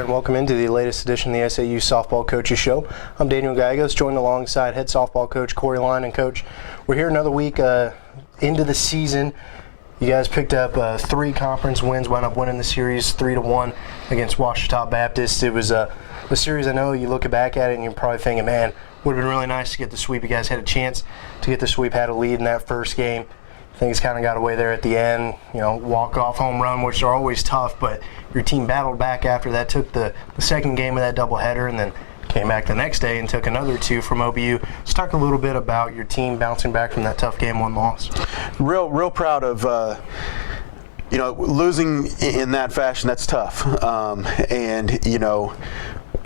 there, and welcome into the latest edition of the SAU Softball Coaches Show. I'm Daniel Gallegos, joined alongside head softball coach Corey Lyon. And Coach, we're here another week into the season. You guys picked up 3 conference wins, wound up winning the series 3-1 against Ouachita Baptist. It was a series, I know you look back at it and you're probably thinking, man, would have been really nice to get the sweep. You guys had a chance to get the sweep, had a lead in that first game. Things kind of got away there at the end, walk-off home run, which are always tough, but your team battled back after that, took the second game of that doubleheader, and then came back the next day and took another 2 from OBU. Let's talk a little bit about your team bouncing back from that tough game 1 loss. Real proud of, losing in that fashion. That's tough.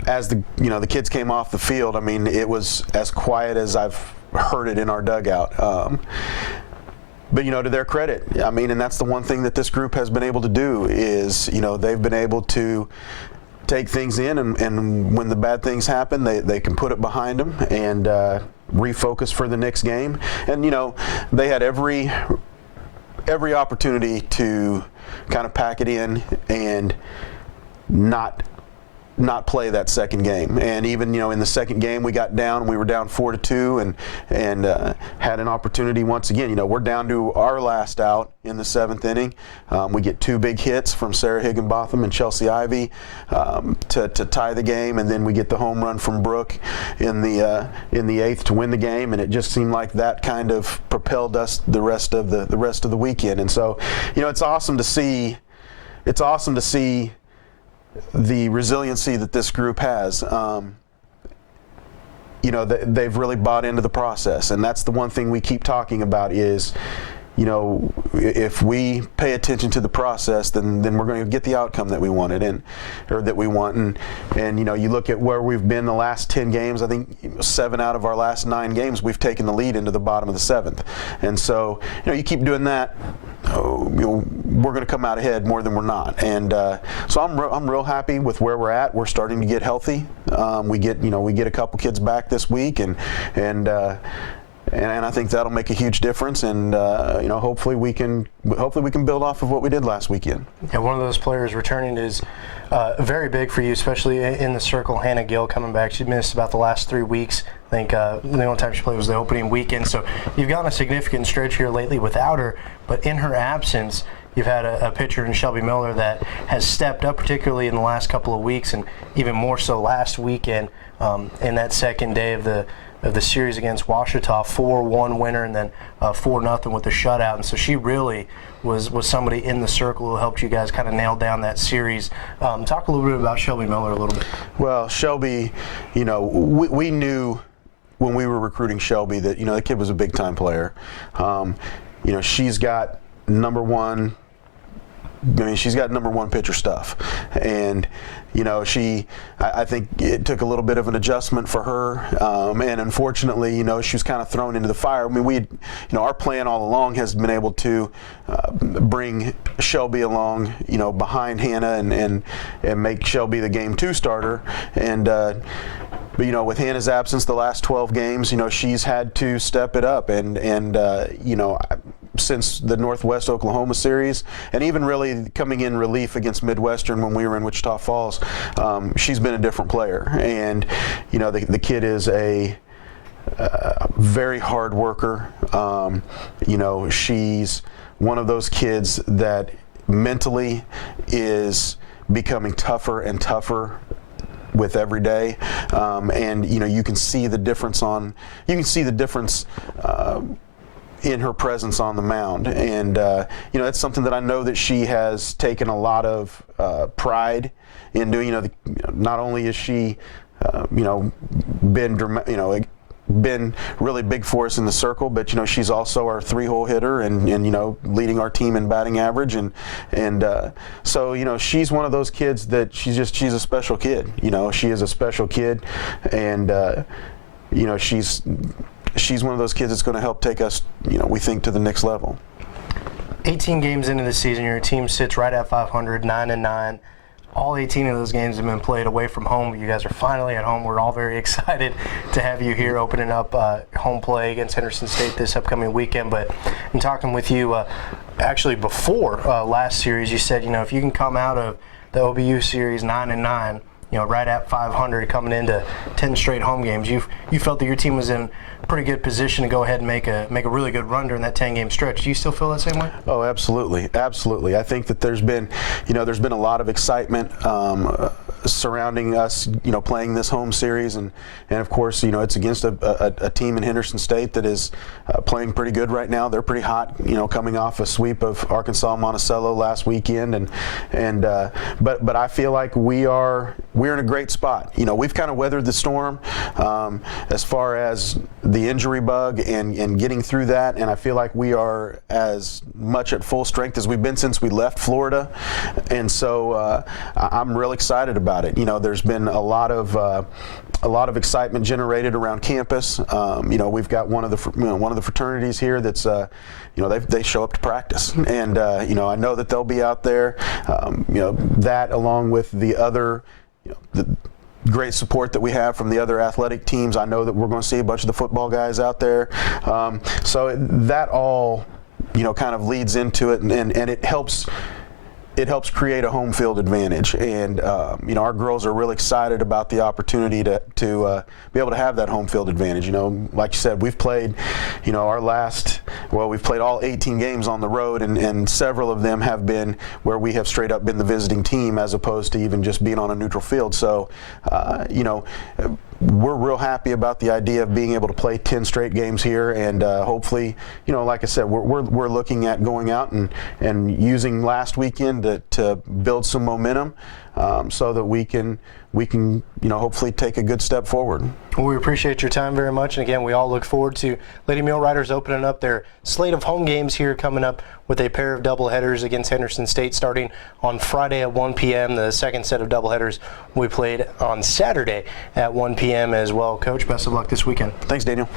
As the kids came off the field, I mean, it was as quiet as I've heard it in our dugout. But, to their credit, I mean, and that's the one thing that this group has been able to do is, they've been able to take things in, and when the bad things happen, they can put it behind them and refocus for the next game. And, they had every opportunity to kind of pack it in and not play that second game. And even in the second game we got down, we were down 4-2 and had an opportunity once again. We're down to our last out in the 7th inning. We get 2 big hits from Sarah Higginbotham and Chelsea Ivy to tie the game, and then we get the home run from Brooke in the 8th to win the game. And it just seemed like that kind of propelled us the rest of the weekend. And so it's awesome to see. It's awesome to see the resiliency that this group has. They've really bought into the process, and that's the one thing we keep talking about is, if we pay attention to the process, then we're going to get the outcome that we wanted and you look at where we've been the last 10 games. I think 7 out of our last 9 games we've taken the lead into the bottom of the 7th, and so you keep doing that. We're going to come out ahead more than we're not, and so I'm real happy with where we're at. We're starting to get healthy. We get a couple kids back this week, and I think that'll make a huge difference. And hopefully we can build off of what we did last weekend. Yeah, one of those players returning is very big for you, especially in the circle. Hannah Gill coming back. She missed about the last 3 weeks. I think the only time she played was the opening weekend. So you've gone a significant stretch here lately without her, but in her absence, you've had a pitcher in Shelby Miller that has stepped up, particularly in the last couple of weeks, and even more so last weekend in that second day of the series against Ouachita, 4-1 winner, and then 4-0 with the shutout. And so she really was somebody in the circle who helped you guys kind of nail down that series. Talk a little bit about Shelby Miller a little bit. Well, Shelby, we knew when we were recruiting Shelby that the kid was a big time player. She's got number one pitcher stuff, and I think it took a little bit of an adjustment for her, and unfortunately, she was kind of thrown into the fire. I mean, our plan all along has been able to bring Shelby along, behind Hannah and make Shelby the game 2 starter, and but with Hannah's absence the last 12 games, she's had to step it up, and since the Northwest Oklahoma series, and even really coming in relief against Midwestern when we were in Wichita Falls, she's been a different player. And the kid is a very hard worker. She's one of those kids that mentally is becoming tougher and tougher with every day, and you can see the difference in her presence on the mound, and that's something that I know that she has taken a lot of pride in doing. Not only is she been really big for us in the circle, but she's also our 3-hole hitter and leading our team in batting average, and so she's one of those kids that she's a special kid. She is a special kid, and she's one of those kids that's going to help take us, we think, to the next level. 18 games into the season, your team sits right at 500, 9-9. All 18 of those games have been played away from home. You guys are finally at home. We're all very excited to have you here opening up home play against Henderson State this upcoming weekend. But in talking with you, actually before last series, you said, if you can come out of the OBU series 9-9. Right at 500, coming into 10 straight home games. You felt that your team was in pretty good position to go ahead and make a really good run during that 10-game stretch. Do you still feel that same way? Oh, absolutely, absolutely. I think that there's been a lot of excitement surrounding us, playing this home series, and of course, it's against a team in Henderson State that is playing pretty good right now. They're pretty hot, coming off a sweep of Arkansas Monticello last weekend, but I feel like we're in a great spot. We've kind of weathered the storm as far as the injury bug and getting through that, and I feel like we are as much at full strength as we've been since we left Florida, and so I'm real excited about it. There's been a lot of excitement generated around campus. We've got one of the fraternities here that's they show up to practice, and I know that they'll be out there. That along with the other the great support that we have from the other athletic teams. I know that we're going to see a bunch of the football guys out there. So that all, kind of leads into it, and it helps create a home field advantage. And, our girls are really excited about the opportunity to be able to have that home field advantage. Like you said, we've played, we've played all 18 games on the road, and several of them have been where we have straight up been the visiting team as opposed to even just being on a neutral field. So, we're real happy about the idea of being able to play 10 straight games here, and hopefully, like I said, we're looking at going out and using last weekend to build some momentum, so that we can hopefully take a good step forward. Well, we appreciate your time very much, and again, we all look forward to Lady Mule Riders opening up their slate of home games here, coming up with a pair of doubleheaders against Henderson State starting on Friday at 1 p.m. The second set of doubleheaders we played on Saturday at 1 p.m. as well. Coach, best of luck this weekend. Thanks, Daniel.